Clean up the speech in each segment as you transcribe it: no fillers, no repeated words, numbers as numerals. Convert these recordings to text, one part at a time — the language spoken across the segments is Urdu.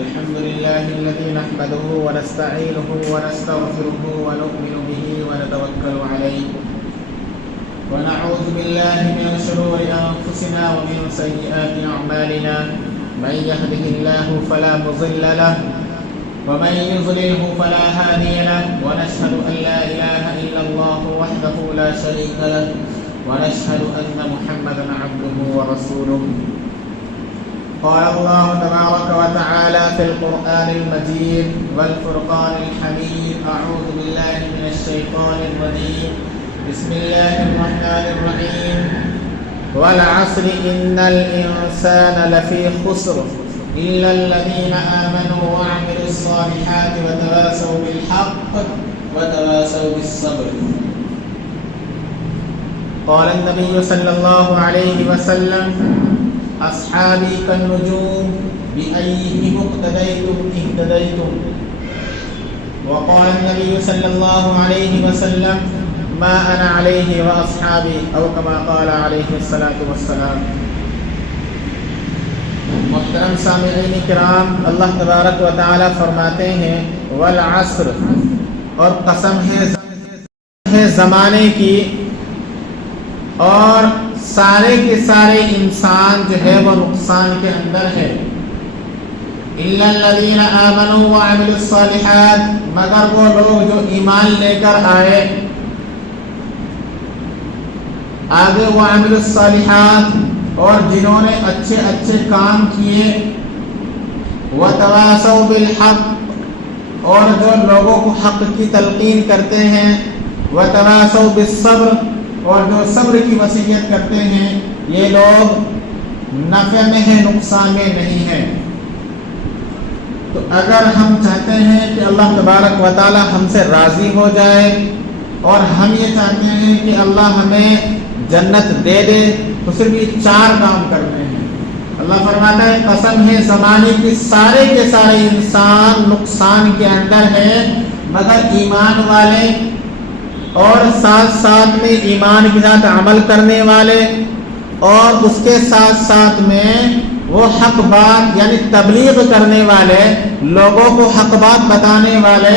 الحمد لله الذي نحمده ونستعينه ونستغفره ونؤمن به ونتوكل عليه ونعوذ بالله من شرور أنفسنا ومن سيئات أعمالنا من يهده الله فلا مضل له ومن يضلله فلا هادي له ونشهد أن لا إله إلا الله وحده لا شريك له ونشهد أن محمدا عبده ورسوله. قال الله تبارك وتعالى في القرآن المجيد والفرقان الحميد: أعوذ بالله من الشيطان الرجيم، بسم الله الرحمن الرحيم. والعصر إن الإنسان لفي خسر إلا الذين آمنوا وعملوا الصالحات وتواصوا بالحق وتواصوا بالصبر. قال النبي صلى الله عليه وسلم: أصحابي كالنجوم بأيهم اقتديتم اهتديتم. وقال النبي صلى الله عليه وسلم: ما أنا عليه وأصحابي، أو كما قال عليه الصلاة والسلام. محترم سامعین کرام، اللہ تبارک و تعالی فرماتے ہیں: والعصر، اور قسم ہے زمانے کی، اور سارے کے سارے انسان جو ہے وہ نقصان کے اندر ہے. الا الذین آمنوا وعملوا الصالحات، مگر وہ لوگ جو ایمان لے کر آئے. آگے وعملوا الصالحات، اور جنہوں نے اچھے اچھے کام کیے. وتواصوا بالحق، اور جو لوگوں کو حق کی تلقین کرتے ہیں. وتواصوا بالصبر، اور جو صبر کی وصیت کرتے ہیں. یہ لوگ نفع میں ہیں، نقصان میں نہیں ہیں. تو اگر ہم چاہتے ہیں کہ اللہ تبارک و تعالی ہم سے راضی ہو جائے، اور ہم یہ چاہتے ہیں کہ اللہ ہمیں جنت دے دے، تو صرف یہ 4 کام کرنے ہیں. اللہ فرماتا ہے: قسم ہے زمانے کی، سارے کے سارے انسان نقصان کے اندر ہیں مگر ایمان والے، اور ساتھ ساتھ میں ایمان کے ساتھ عمل کرنے والے، اور اس کے ساتھ ساتھ میں وہ حق بات یعنی تبلیغ کرنے والے، لوگوں کو حق بات بتانے والے،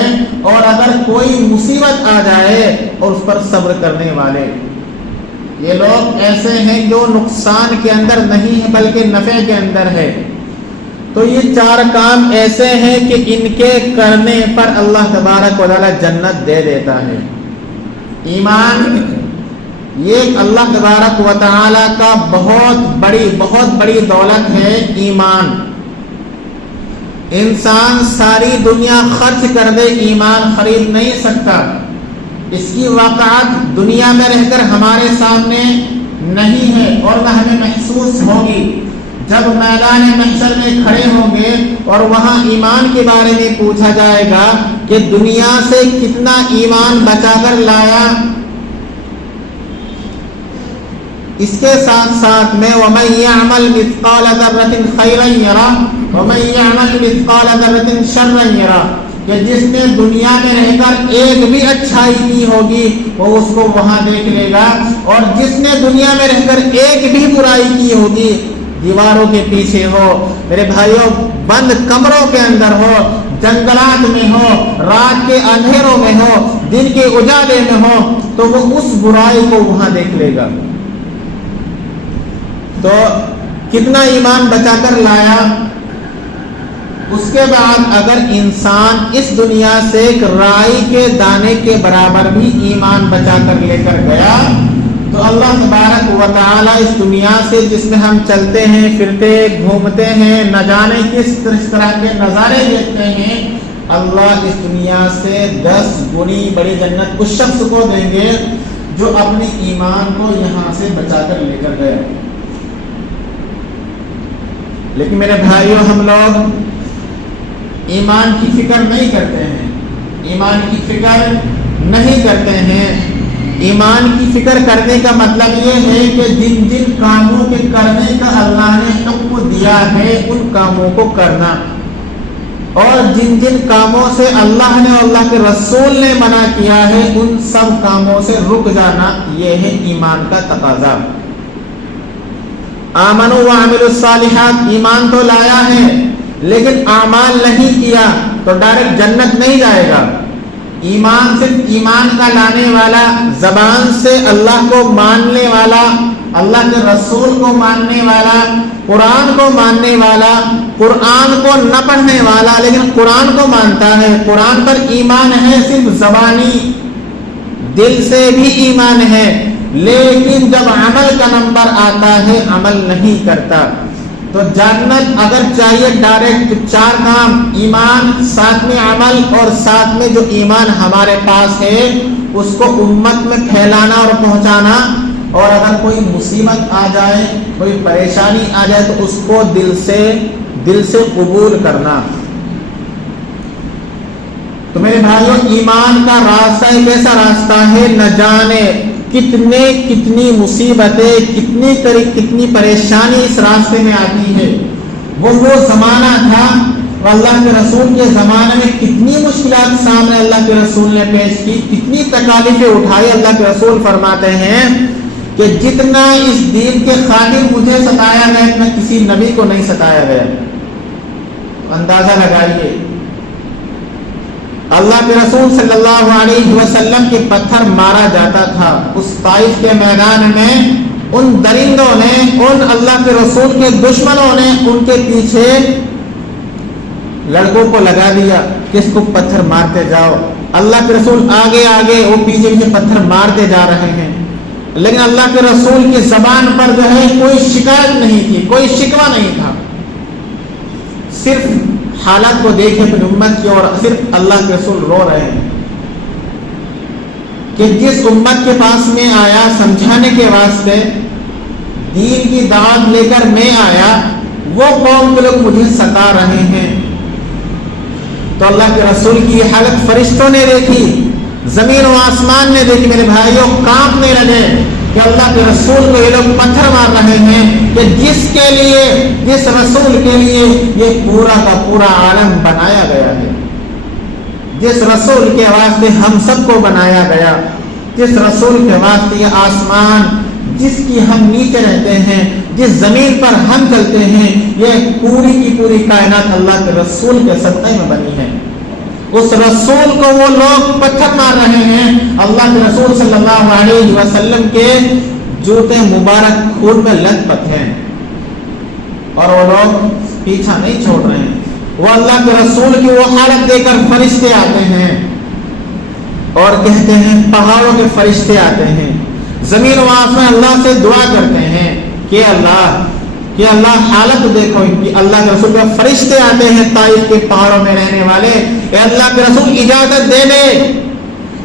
اور اگر کوئی مصیبت آ جائے اور اس پر صبر کرنے والے. یہ لوگ ایسے ہیں جو نقصان کے اندر نہیں ہے بلکہ نفع کے اندر ہے. تو یہ 4 کام ایسے ہیں کہ ان کے کرنے پر اللہ تبارک و تعالی جنت دے دیتا ہے. ایمان، یہ اللہ تبارک و تعالی کا بہت بڑی دولت ہے. ایمان، انسان ساری دنیا خرچ کر دے، ایمان خرید نہیں سکتا. اس کی واقعات دنیا میں رہ کر ہمارے سامنے نہیں ہے، اور نہ ہمیں محسوس ہوگی. جب میدان محشر میں کھڑے ہوں گے اور وہاں ایمان کے بارے میں پوچھا جائے گا کہ دنیا سے کتنا ایمان بچا کر لایا. اس کے ساتھ ساتھ میں وَمَن يَعْمَلْ مِثْقَالَ ذَرَّةٍ خَيْرًا يَرَهُ وَمَن يَعْمَلْ مِثْقَالَ ذَرَّةٍ شَرًّا يَرَهُ، کہ جس نے دنیا میں رہ کر ایک بھی اچھائی کی ہوگی وہ اس کو وہاں دیکھ لے گا، اور جس نے دنیا میں رہ کر ایک بھی برائی کی ہوگی، دیواروں کے پیچھے ہو، میرے بھائیوں بند کمروں کے اندر ہو، جنگلات میں ہو، رات کے اندھیروں میں ہو، دن کے اجالے میں ہو، تو وہ اس برائی کو وہاں دیکھ لے گا. تو کتنا ایمان بچا کر لایا. اس کے بعد اگر انسان اس دنیا سے ایک رائی کے دانے کے برابر بھی ایمان بچا کر لے کر گیا، تو اللہ تبارک و تعالی اس دنیا سے جس میں ہم چلتے ہیں، پھرتے، گھومتے ہیں، نہ جانے کس طرح کے نظارے دیکھتے ہیں، اللہ اس دنیا سے 10 گنی بڑی جنت اس شخص کو دیں گے جو اپنے ایمان کو یہاں سے بچا کر لے کر گئے. لیکن میرے بھائیوں، ہم لوگ ایمان کی فکر نہیں کرتے ہیں. ایمان کی فکر نہیں کرتے ہیں. ایمان کی فکر کرنے کا مطلب یہ ہے کہ جن جن کاموں کے کرنے کا اللہ نے حکم دیا ہے ان کاموں کو کرنا، اور جن جن کاموں سے اللہ نے اور اللہ کے رسول نے منع کیا ہے ان سب کاموں سے رک جانا. یہ ہے ایمان کا تقاضا. آمنوا وعملوا الصالحات، ایمان تو لایا ہے لیکن اعمال نہیں کیا تو ڈائریکٹ جنت نہیں جائے گا۔ ایمان صرف ایمان کا لانے والا، زبان سے اللہ کو ماننے والا، اللہ کے رسول کو ماننے والا، قرآن کو ماننے والا، قرآن کو نہ پڑھنے والا لیکن قرآن کو مانتا ہے، قرآن پر ایمان ہے صرف زبانی، دل سے بھی ایمان ہے، لیکن جب عمل کا نمبر آتا ہے عمل نہیں کرتا، تو جنت اگر چاہیے ڈائریکٹ 4 کام، ایمان، ساتھ میں عمل اور ساتھ میں جو ایمان ہمارے پاس ہے اس کو امت میں پھیلانا اور پہنچانا، اور اگر کوئی مصیبت آ جائے، کوئی پریشانی آ جائے تو اس کو دل سے قبول کرنا۔ تو میرے بھائیوں، ایمان کا راستہ ایک ایسا راستہ ہے نہ جانے کتنی مصیبتیں، کتنی پریشانی اس راستے میں آتی ہے۔ وہ زمانہ تھا، اللہ کے رسول کے زمانے میں کتنی مشکلات سامنے اللہ کے رسول نے پیش کی، کتنی تکالیفیں اٹھائی۔ اللہ کے رسول فرماتے ہیں کہ جتنا اس دین کے خاطر مجھے ستایا گیا اتنا کسی نبی کو نہیں ستایا گیا۔ اندازہ لگائیے، اللہ کے رسول صلی اللہ علیہ وسلم کے پتھر مارا جاتا تھا، اس طائف کے میدان میں ان درندوں نے، ان اللہ کے رسول کے دشمنوں نے ان کے پیچھے لڑکوں کو لگا دیا کہ اس کو پتھر مارتے جاؤ۔ اللہ کے رسول آگے آگے، وہ پیچھے پتھر مارتے جا رہے ہیں، لیکن اللہ کے رسول کی زبان پر جو ہے کوئی شکایت نہیں تھی، کوئی شکوہ نہیں تھا، صرف حالت کو دیکھے اپنی امت کی، اور صرف اللہ کے رسول رو رہے ہیں کہ جس امت کے پاس میں آیا سمجھانے کے واسطے، دین کی دعوت لے کر میں آیا، وہ قوم کے لوگ مجھے ستا رہے ہیں۔ تو اللہ کے رسول کی یہ حالت فرشتوں نے دیکھی، زمین و آسمان نے دیکھی، میرے بھائیوں کانپنے لگے کہ اللہ کے رسول کو یہ لوگ پتھر مار رہے ہیں کہ جس رسول کے لیے یہ پورا کا پورا عالم بنایا گیا ہے، جس رسول کے واسطے ہم سب کو بنایا گیا، جس رسول کے واسطے یہ آسمان جس کی ہم نیچے رہتے ہیں، جس زمین پر ہم چلتے ہیں، یہ پوری کی پوری کائنات اللہ کے رسول کے صدقے میں بنی ہے۔ اس رسول کو وہ لوگ پتھر مار رہے ہیں، اللہ کے رسول صلی اللہ علیہ وسلم کے جوتے مبارک خون میں لت پت ہیں، اور وہ لوگ پیچھا نہیں چھوڑ رہے ہیں۔ وہ اللہ کے رسول کی وہ حالت دے کر فرشتے آتے ہیں اور کہتے ہیں، پہاڑوں کے فرشتے آتے ہیں، زمین و آسمان اللہ سے دعا کرتے ہیں کہ اللہ حالت دیکھو ان کی۔ اللہ کے رسول کے فرشتے آتے ہیں طائف کے پہاڑوں میں رہنے والے، اے اللہ کے رسول اجازت دے دے،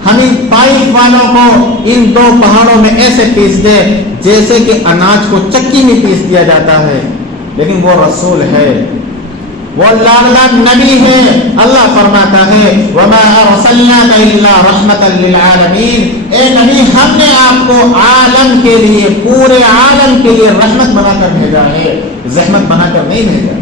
ہم ان طائف والوں کو ان 2 پہاڑوں میں ایسے پیس دے جیسے کہ اناج کو چکی میں پیس دیا جاتا ہے۔ لیکن وہ رسول ہے، وہ لاڈلا نبی ہے۔ اللہ فرماتا ہے، وَمَا أَرْسَلْنَاكَ إِلَّا رَحْمَةً لِلْعَالَمِينَ، اے نبی ہم نے آپ کو عالم کے لیے، پورے عالم کے لیے رحمت بنا کر بھیجا ہے، زحمت بنا کر نہیں بھیجا۔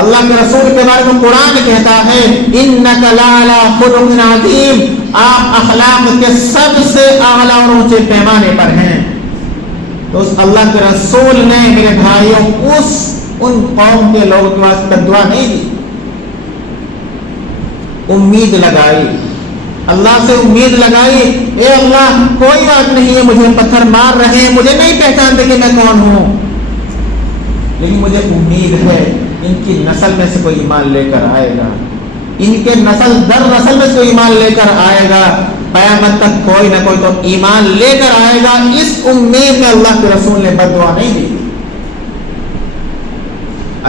اللہ کے رسول کے بارے میں قرآن کہتا ہے، إِنَّكَ لَعَلَىٰ خُلُقٍ عَظِيمٍ، آپ اخلاق کے سب سے اعلیٰ اور اونچے پیمانے پر ہیں۔ تو اس اللہ کے رسول نے میرے بھائیوں ان قوم کے لوگوں کے واسطے دعا نہیں دی، امید لگائی، اللہ سے امید لگائی، اے اللہ کوئی بات نہیں ہے، مجھے پتھر مار رہے ہیں، مجھے نہیں پہچانتے کہ میں کون ہوں، لیکن مجھے امید ہے ان کی نسل میں سے کوئی ایمان لے کر آئے گا، ان کے نسل در نسل میں سے کوئی ایمان لے کر آئے گا، قیامت تک کوئی نہ کوئی تو ایمان لے کر آئے گا۔ اس امید میں اللہ کے رسول نے بد دعا نہیں دی۔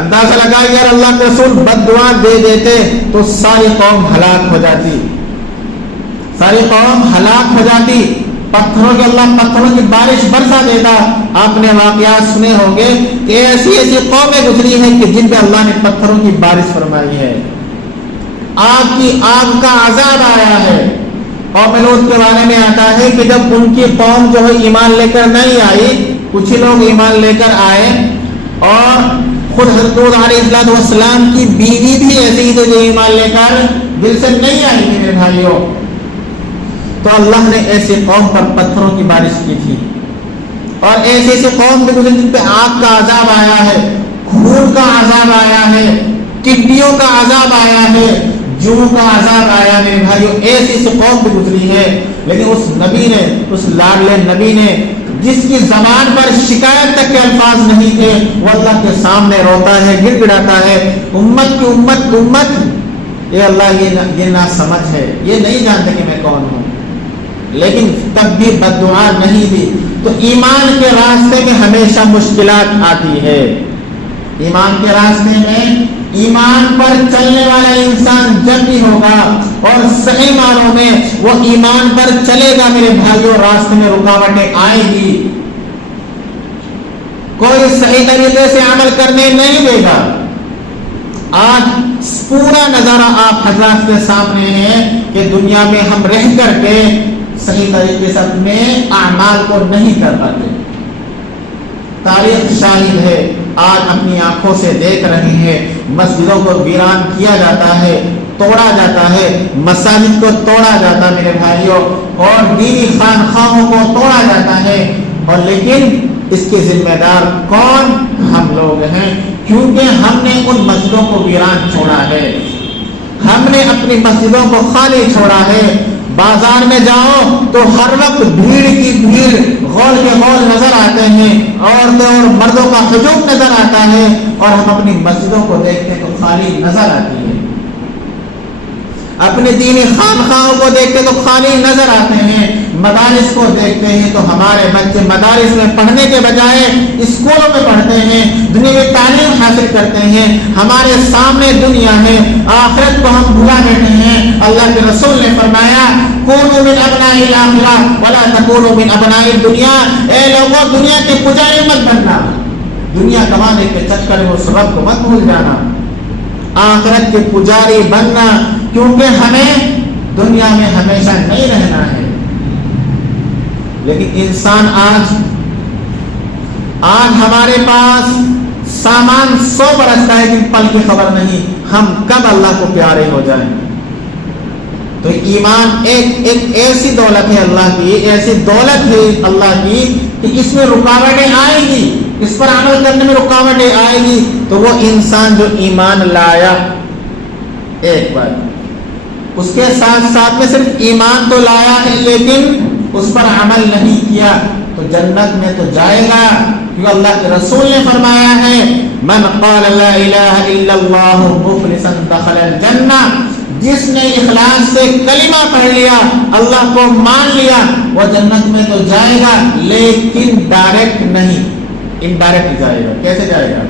اندازہ لگائیے اگر اللہ کے رسول بد دعا دے دیتے تو ساری قوم ہلاک ہو جاتی، ساری قوم ہلاک ہو جاتی، پتھروں کے اللہ پتھروں کی بارش برسا دیتا۔ آپ نے واقعات سنے ہوں گے کہ ایسی قومیں گزری ہیں کہ جن پہ اللہ نے پتھروں کی بارش فرمائی ہے، آگ کا عذاب آیا ہے۔ قوم لوط کے بارے میں آتا ہے کہ جب ان کی قوم جو ہے ایمان لے کر نہیں آئی، کچھ لوگ ایمان لے کر آئے، اور خود حضرت لوط علیہ السلام کی بیوی بھی ایسی ہی جو ایمان لے کر دل سے نہیں آئی تھی میرے بھائیوں، تو اللہ نے ایسی قوم پر پتھروں کی بارش کی تھی، اور ایسی قوم بھی گزری جن پہ آگ کا عذاب آیا ہے، خون کا عذاب آیا ہے، ٹڈیوں کا عذاب آیا ہے، جوں کا عذاب آیا ہے بھائیو، ایسی قوم بھی گزری ہے، لیکن اس نبی نے، اس لاڈلے نبی نے جس کی زبان پر شکایت تک کے الفاظ نہیں تھے، وہ اللہ کے سامنے روتا ہے، گڑ گڑاتا ہے، امت کی امت امت، یہ اللہ یہ نہ سمجھ ہے، یہ نہیں جانتے کہ میں کون ہوں، لیکن تب بھی بد دعا نہیں دی۔ تو ایمان کے راستے میں ہمیشہ مشکلات آتی ہے، ایمان کے راستے میں ایمان پر چلنے والا انسان جب بھی ہوگا اور صحیح معنوں میں وہ ایمان پر چلے گا میرے بھائیوں، راستے میں رکاوٹیں آئے گی، کوئی صحیح طریقے سے عمل کرنے نہیں دے گا۔ آج پورا نظارہ آپ حضرات کے سامنے ہے کہ دنیا میں ہم رہ کر کے صحیح طریقے سے اپنے اعمال کو نہیں کر پاتے۔ تاریخ شاہد ہے، آج اپنی آنکھوں سے دیکھ رہے ہیں، مسجدوں کو ویران کیا جاتا ہے، توڑا جاتا ہے، مساجد کو توڑا جاتا ہے میرے بھائیوں، اور دینی خانقاہوں کو توڑا جاتا ہے، اور لیکن اس کے ذمہ دار کون؟ ہم لوگ ہیں، کیونکہ ہم نے ان مسجدوں کو ویران چھوڑا ہے، ہم نے اپنی مسجدوں کو خالی چھوڑا ہے۔ بازار میں جاؤ تو ہر وقت بھیڑ کی بھیڑ، غول کے غول نظر آتے ہیں، عورتیں اور مردوں کا ہجوم نظر آتا ہے، اور ہم اپنی مسجدوں کو دیکھتے تو خالی نظر آتی ہے، اپنے دینی خانقاہوں کو دیکھتے تو خالی نظر آتے ہیں، مدارس کو دیکھتے ہیں تو ہمارے بچے مدارس میں پڑھنے کے بجائے اسکولوں میں پڑھتے ہیں، دنیاوی تعلیم حاصل کرتے ہیں، ہمارے سامنے دنیا ہے، آخرت کو ہم بھلا بیٹھے ہیں۔ اللہ کے رسول نے فرمایا کونوا من ابناء الاخرہ ولا تکونوا من ابناء الدنیا، اے لوگوں دنیا کے پجاری مت بننا، دنیا کمانے کے چکر میں اس رب کو مت بھول جانا، آخرت کے پجاری بننا، کیونکہ ہمیں دنیا میں ہمیشہ نہیں رہنا ہے۔ لیکن انسان آج ہمارے پاس سامان 100 برستا ہے، لیکن پل کی خبر نہیں ہم کب اللہ کو پیارے ہو جائیں۔ تو ایمان ایک ایسی دولت ہے اللہ کی، ایسی دولت ہے اللہ کی کہ اس میں رکاوٹیں آئیں گی، اس پر عمل کرنے میں رکاوٹیں آئیں گی، تو وہ انسان جو ایمان لایا ایک بار، اس کے ساتھ ساتھ میں صرف ایمان تو لایا ہے لیکن اس پر عمل نہیں کیا، تو جنت میں تو جائے گا، کیونکہ اللہ کے رسول نے فرمایا ہے من قال لا الہ الا اللہ مخلصا دخل الجنہ، جس نے اخلاص سے کلمہ پڑھ لیا، اللہ کو مان لیا، وہ جنت میں تو جائے گا، لیکن ڈائریکٹ نہیں، انڈائریکٹ جائے گا۔ کیسے جائے گا؟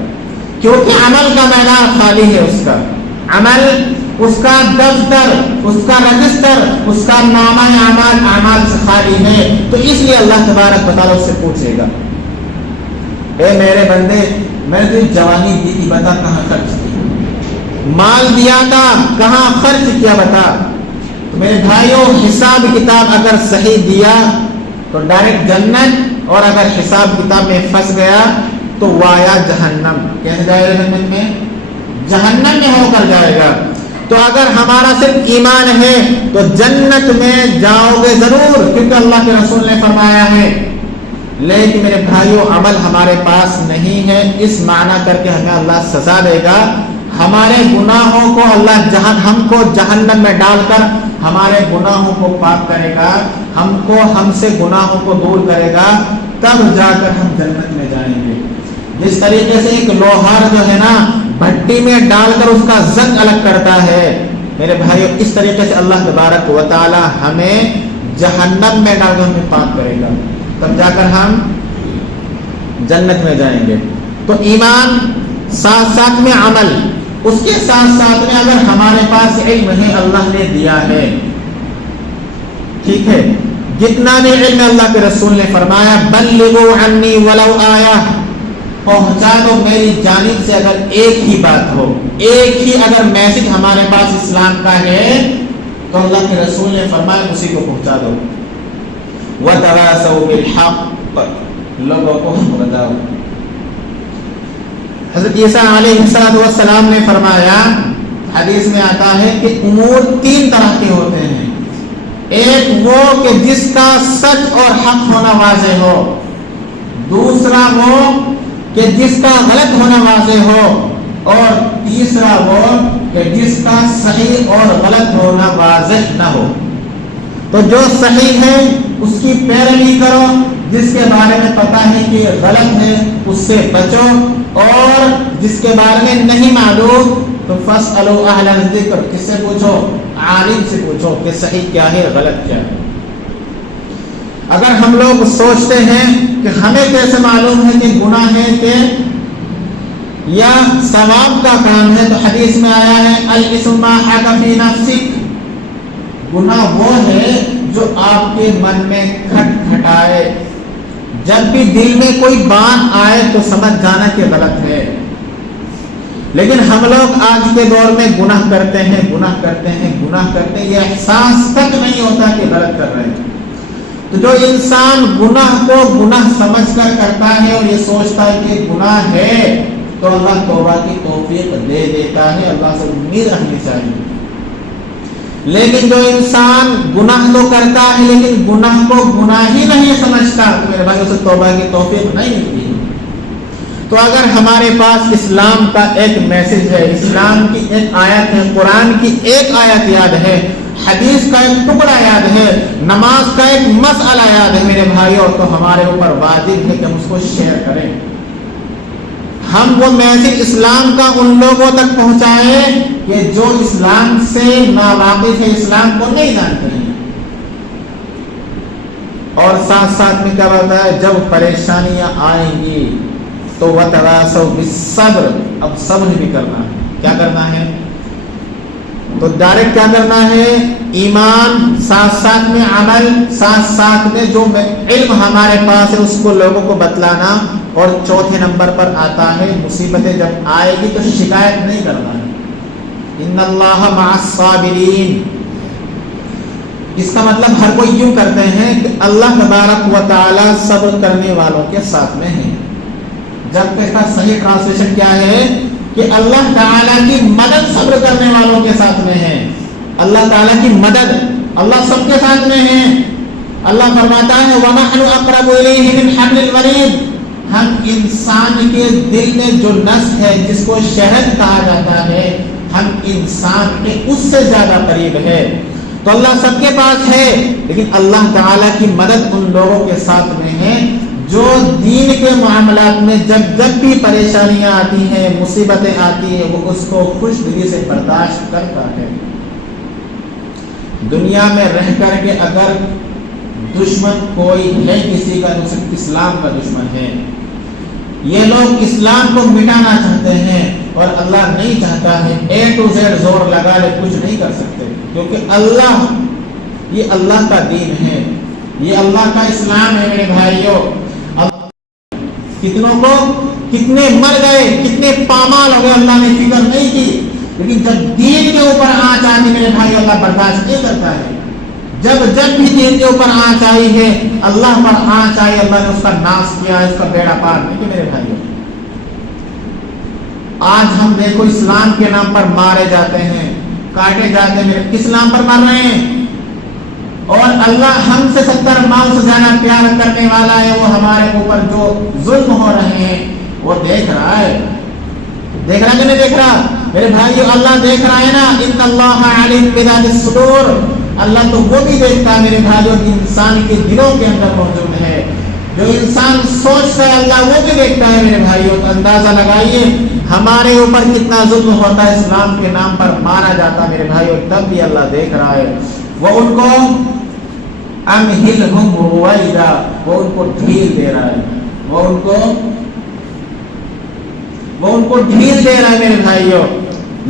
کیونکہ عمل کا میدان خالی ہے، اس کا عمل، اس کا دفتر، اس کا رجسٹر، اس کا نامہ اعمال سے خالی ہے، تو اس لیے اللہ تبارک و تعالیٰ اس سے پوچھے گا اے میرے بندے، میں نے جوانی دی تھی، بتا کہاں خرچ کی، مال دیا تھا کہاں خرچ کیا بتا۔ تو میرے بھائیوں حساب کتاب اگر صحیح دیا تو ڈائریکٹ جنت، اور اگر حساب کتاب میں پھنس گیا تو وایا جہنم۔ کیسے جائے گا جنت میں؟ جہنم میں ہو کر جائے گا۔ تو اگر ہمارا صرف ایمان ہے تو جنت میں جاؤ گے ضرور، کیونکہ اللہ کے رسول نے فرمایا ہے، لیکن میرے بھائیوں عمل ہمارے پاس نہیں ہے، اس معنی کر کے ہمیں اللہ سزا دے گا، ہمارے گناہوں کو اللہ ہم کو جہنم میں ڈال کر ہمارے گناہوں کو پاک کرے گا، ہم سے گناہوں کو دور کرے گا، تب جا کر ہم جنت میں جائیں گے۔ جس طریقے سے ایک لوہار جو ہے نا بھٹی میں ڈال کر اس کا زنگ الگ کرتا ہے، میرے بھائیو اس طریقے سے اللہ تبارک و تعالی ہمیں جہنم میں ڈال کر ہمیں پاک کرے گا، تب جا کر ہم جنت میں جائیں گے۔ تو ایمان ساتھ ساتھ میں عمل، اس کے ساتھ ساتھ میں اگر ہمارے پاس علم ہے، اللہ نے دیا ہے، ٹھیک ہے، جتنا بھی علم اللہ کے رسول نے فرمایا بلغوا عنی ولو آیہ، پہنچا دو میری جانب سے اگر ایک ہی بات ہو، ایک ہی اگر میسج ہمارے پاس اسلام کا ہے تو اللہ کے رسول نے فرمایا اسی کو پہنچا دو۔ وَتَوَاصَوْا بِالْحَقِّ، لوگوں کو بتاؤ۔ حضرت عیسیٰ علیہ السلام نے فرمایا، حدیث میں آتا ہے کہ امور 3 طرح کے ہوتے ہیں، ایک وہ کہ جس کا سچ اور حق ہونا واضح ہو، دوسرا وہ کہ جس کا غلط ہونا واضح ہو، اور تیسرا وہ کہ جس کا صحیح اور غلط ہونا واضح نہ ہو۔ تو جو صحیح ہے اس کی پیروی کرو، جس کے بارے میں پتہ ہے کہ غلط ہے اس سے بچو، اور جس کے بارے میں نہیں معلوم تو فاسألوا اہل الذکر، کس سے پوچھو؟ عالم سے پوچھو کہ صحیح کیا ہے غلط کیا ہے۔ اگر ہم لوگ سوچتے ہیں کہ ہمیں کیسے معلوم ہے کہ گناہ ہے کہ یا ثواب کا کام ہے، تو حدیث میں آیا ہے الاسم ما حاک فی نفسک، گناہ وہ ہے جو آپ کے من میں کھٹ کھٹائے، جب بھی دل میں کوئی بات آئے تو سمجھ جانا کہ غلط ہے۔ لیکن ہم لوگ آج کے دور میں گناہ کرتے ہیں، یہ احساس تک نہیں ہوتا کہ غلط کر رہے ہیں۔ تو جو انسان گناہ کو گناہ سمجھ کر کرتا ہے اور یہ سوچتا ہے کہ گناہ ہے، تو اللہ توبہ کی توفیق دے دیتا ہے، اللہ سے امید رکھنی چاہیے۔ لیکن جو انسان گناہ تو کرتا ہے لیکن گناہ کو گناہ ہی نہیں سمجھتا، تو میرے بھائی اسے توبہ کی توفیق نہیں ملتی۔ تو اگر ہمارے پاس اسلام کا ایک میسج ہے، اسلام کی ایک آیت ہے، قرآن کی ایک آیت یاد ہے، حدیث کا ایک ٹکڑا یاد ہے، نماز کا ایک مسئلہ یاد ہے میرے بھائیوں، تو ہمارے اوپر واجب ہے کہ ہم اس کو شیئر کریں، ہم وہ میسج اسلام کا ان لوگوں تک پہنچائیں کہ جو اسلام سے ناواقف ہے، اسلام کو نہیں جانتے ہیں۔ اور ساتھ ساتھ میں کیا بتا ہے، جب پریشانیاں آئیں گی تو وتواصوا بالصبر، اب صبر بھی کرنا ہے۔ کیا کرنا ہے؟ تو ڈائریکٹ کیا کرنا ہے؟ ایمان، ساتھ ساتھ میں عمل، ساتھ ساتھ میں جو علم ہمارے پاس ہے اس کو لوگوں کو بتلانا، اور چوتھے نمبر پر آتا ہے مصیبتیں جب آئے گی تو شکایت نہیں کرنا ہے۔ ان اللہ مع الصابرین، اس کا مطلب ہر کوئی یوں کرتے ہیں کہ اللہ تبارک و تعالی صبر کرنے والوں کے ساتھ میں ہے، جبکہ اس کا صحیح ٹرانسلیشن کیا ہے کہ اللہ تعالیٰ کی مدد صبر کرنے والوں کے ساتھ میں ہے۔ اللہ تعالیٰ کی مدد، اللہ سب کے ساتھ میں ہے۔ اللہ فرماتا ہے وَنَحْنُ أَقْرَبُ إِلَيْهِ مِنْ حَبْلِ الْوَرِيدِ، ہم انسان کے دل میں جو نس ہے جس کو شہد کہا جاتا ہے، ہم انسان کے اس سے زیادہ قریب ہے۔ تو اللہ سب کے پاس ہے، لیکن اللہ تعالیٰ کی مدد ان لوگوں کے ساتھ میں ہے جو دین کے معاملات میں جب بھی پریشانیاں آتی ہیں، مصیبتیں آتی ہیں، وہ اس کو خوش دلی سے برداشت کرتا ہے۔ دنیا میں رہ کر کے اگر دشمن کوئی ہے کسی کا، تو صرف اسلام کا دشمن ہے۔ یہ لوگ اسلام کو مٹانا چاہتے ہیں اور اللہ نہیں چاہتا ہے، اے ٹو زیڈ زور لگا لے کچھ نہیں کر سکتے، کیونکہ اللہ، یہ اللہ کا دین ہے، یہ اللہ کا اسلام ہے میرے بھائیوں۔ کتنوں کو کتنے مر گئے، کتنے پامال ہو گئے، اللہ نے فکر نہیں کی، لیکن جب دین کے اوپر آنچ آتی میرے بھائی اللہ برداشت نہیں کرتا ہے۔ جب بھی دین کے اوپر آنچ آئی ہے، اللہ پر آنچ آئی، اللہ نے اس کا ناش کیا، اس کا بیڑا پار نہیں کیا میرے بھائیوں۔ آج ہم دیکھو اسلام کے نام پر مارے جاتے ہیں، کاٹے جاتے ہیں، کس نام پر مار رہے ہیں؟ اور اللہ ہم سے 70 مال سے زیادہ پیار کرنے والا ہے، وہ ہمارے اوپر جو ظلم ہو رہے ہیں وہ دیکھ رہا ہے، دیکھ رہا کہ نہیں دیکھ رہا میرے بھائیو؟ اللہ دیکھ رہا ہے نا، ان اللہ علیم بذات الصدور، اللہ تو وہ بھی دیکھتا ہے میرے بھائیو انسان کے دلوں کے اندر موجود ہے، جو انسان سوچتا ہے اللہ وہ بھی دیکھتا ہے میرے بھائیو۔ تو اندازہ لگائیے ہمارے اوپر کتنا ظلم ہوتا ہے، اسلام کے نام پر مارا جاتا میرے بھائیو، تب بھی اللہ دیکھ رہا ہے۔ وہ ان کو امہلہم رویدا، وہ ان کو ڈھیل دے رہا ہے، وہ ان کو ڈھیل دے رہا ہے میرے بھائیوں۔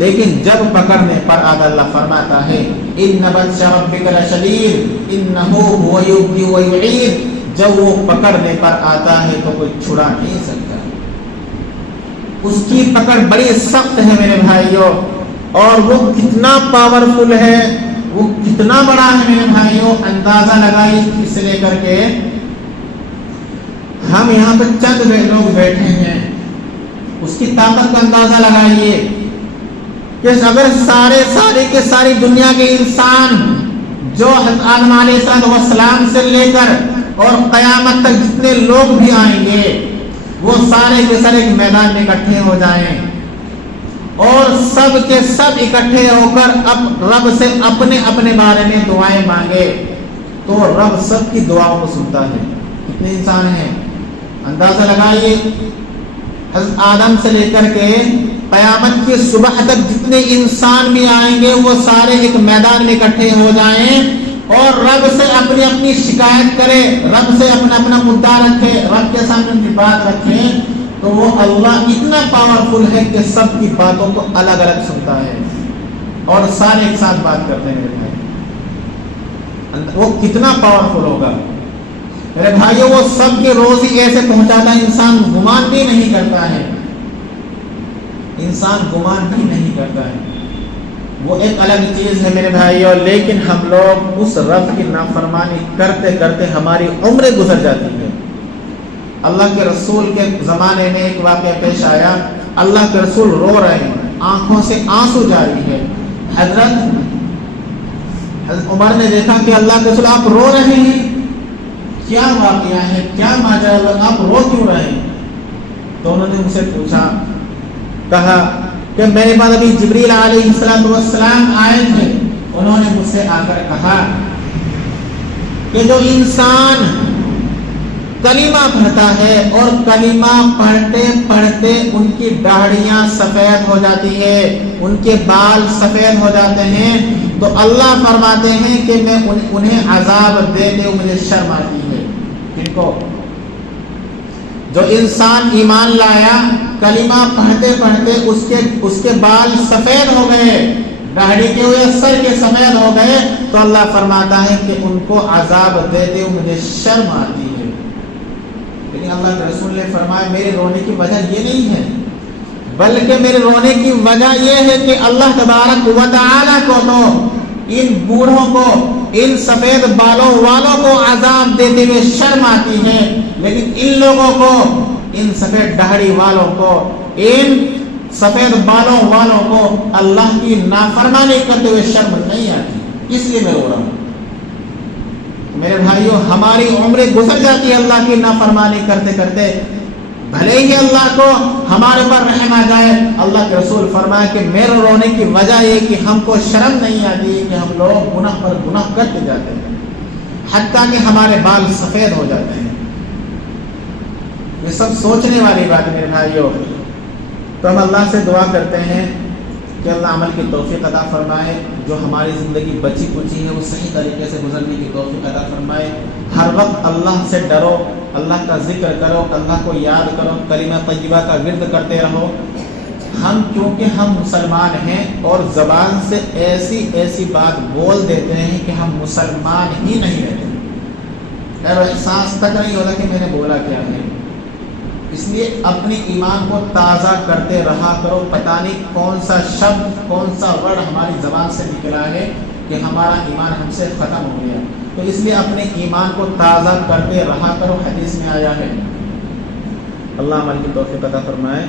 لیکن جب پکڑنے پر آتا اللہ فرماتا ہے ان بطش ربک لشدید انہ هو یبدی و یعید، جب وہ پکڑنے پر آتا ہے تو کوئی چھڑا نہیں سکتا، اس کی پکڑ بڑی سخت ہے میرے بھائیوں، اور وہ کتنا پاورفل ہے، وہ کتنا بڑا ہے میرے بھائیوں، اندازہ لگائیے اس سے لے کر کے ہم یہاں پہ چند لوگ بیٹھے ہیں، اس کی طاقت کا اندازہ لگائیے کہ اگر ساری دنیا کے انسان جو حضرت آدم علیہ السلام سے لے کر اور قیامت تک جتنے لوگ بھی آئیں گے، وہ سارے کے سارے ایک میدان میں اکٹھے ہو جائیں اور سب کے سب اکٹھے ہو کر اب رب سے اپنے اپنے بارے میں دعائیں مانگے تو رب سب کی دعاؤں کو سنتا ہے. کتنے انسان ہیں اندازہ لگائیے. حضرت آدم سے لے کر کے قیامت کی صبح تک جتنے انسان بھی آئیں گے وہ سارے ایک میدان میں اکٹھے ہو جائیں اور رب سے اپنی اپنی شکایت کرے, رب سے اپنا اپنا مدعا رکھے, رب کے سامنے اپنی بات رکھے, تو وہ اللہ اتنا پاورفل ہے کہ سب کی باتوں کو الگ الگ سنتا ہے اور سارے ایک ساتھ بات کرتے ہیں. میرے بھائی وہ کتنا پاورفل ہوگا میرے بھائیو. وہ سب کی روزی ایسے پہنچاتا ہے, انسان گمان بھی نہیں کرتا ہے, انسان گمان بھی نہیں کرتا ہے. وہ ایک الگ چیز ہے میرے بھائیو. لیکن ہم لوگ اس رب کی نافرمانی کرتے کرتے ہماری عمریں گزر جاتی ہے. اللہ کے رسول کے زمانے میں ایک واقعہ پیش آیا. اللہ کے رسول رو رہے ہیں, آنکھوں سے آنسو جاری ہے. حضرت عمر نے دیکھا کہ اللہ کے رسول آپ رو رہے ہیں, کیا واقعہ ہے, کیا ماجرا ہے, آپ رو کیوں رہے ہیں؟ تو انہوں نے مجھ سے پوچھا, کہا کہ میرے پاس ابھی جبریل علیہ السلام آئے تھے. انہوں نے مجھ سے آ کر کہا کہ جو انسان کلمہ پڑھتا ہے اور کلمہ پڑھتے پڑھتے ان کی داڑھیاں سفید ہو جاتی ہے, ان کے بال سفید ہو جاتے ہیں, تو اللہ فرماتے ہیں کہ میں انہیں عذاب دیتے ہوئے مجھے شرم آتی ہے. ان کو جو انسان ایمان لایا, کلمہ پڑھتے پڑھتے اس کے بال سفید ہو گئے, داڑھی کے ہوئے سر کے سفید ہو گئے, تو اللہ فرماتا ہے کہ ان کو عذاب دیتے ہوئے مجھے شرم آتی ہے. لیکن اللہ کے رسول نے فرمایا میرے رونے کی وجہ یہ نہیں ہے, بلکہ میرے رونے کی وجہ یہ ہے کہ اللہ تبارک و تعالی کو تو ان بوڑھوں کو, ان سفید بالوں والوں کو عذاب دیتے ہوئے شرم آتی ہے, لیکن ان لوگوں کو, ان سفید داڑھی والوں کو, ان سفید بالوں والوں کو اللہ کی نافرمانی کرتے ہوئے شرم نہیں آتی. اس لیے میں رو رہا ہوں. میرے بھائیوں ہماری عمریں گزر جاتی ہے اللہ کی نافرمانی کرتے کرتے, بھلے ہی اللہ کو ہمارے پر رحم آ جائے. اللہ کے رسول فرمایا کہ میرے رونے کی وجہ یہ کہ ہم کو شرم نہیں آتی کہ ہم لوگ گناہ پر گناہ کرتے جاتے ہیں, حتیٰ کہ ہمارے بال سفید ہو جاتے ہیں. یہ سب سوچنے والی بات ہے میرے بھائیوں. تو ہم اللہ سے دعا کرتے ہیں کہ اللہ عمل کی توفیق عطا فرمائے, جو ہماری زندگی بچی کچی ہے وہ صحیح طریقے سے گزرنے کی توفیق عطا فرمائے. ہر وقت اللہ سے ڈرو, اللہ کا ذکر کرو, اللہ کو یاد کرو, کلمہ طیبہ کا ورد کرتے رہو. ہم کیونکہ ہم مسلمان ہیں اور زبان سے ایسی ایسی بات بول دیتے ہیں کہ ہم مسلمان ہی نہیں رہتے, احساس تک نہیں ہوتا کہ میں نے بولا کیا ہے. اس لیے اپنے ایمان کو تازہ کرتے رہا کرو. پتہ نہیں کون سا شبد, کون سا ورڈ ہماری زبان سے نکلا ہے کہ ہمارا ایمان ہم سے ختم ہو گیا. تو اس لیے اپنے ایمان کو تازہ کرتے رہا کرو. حدیث میں آیا ہے. اللہ عمل کی توفیق عطا فرمائے.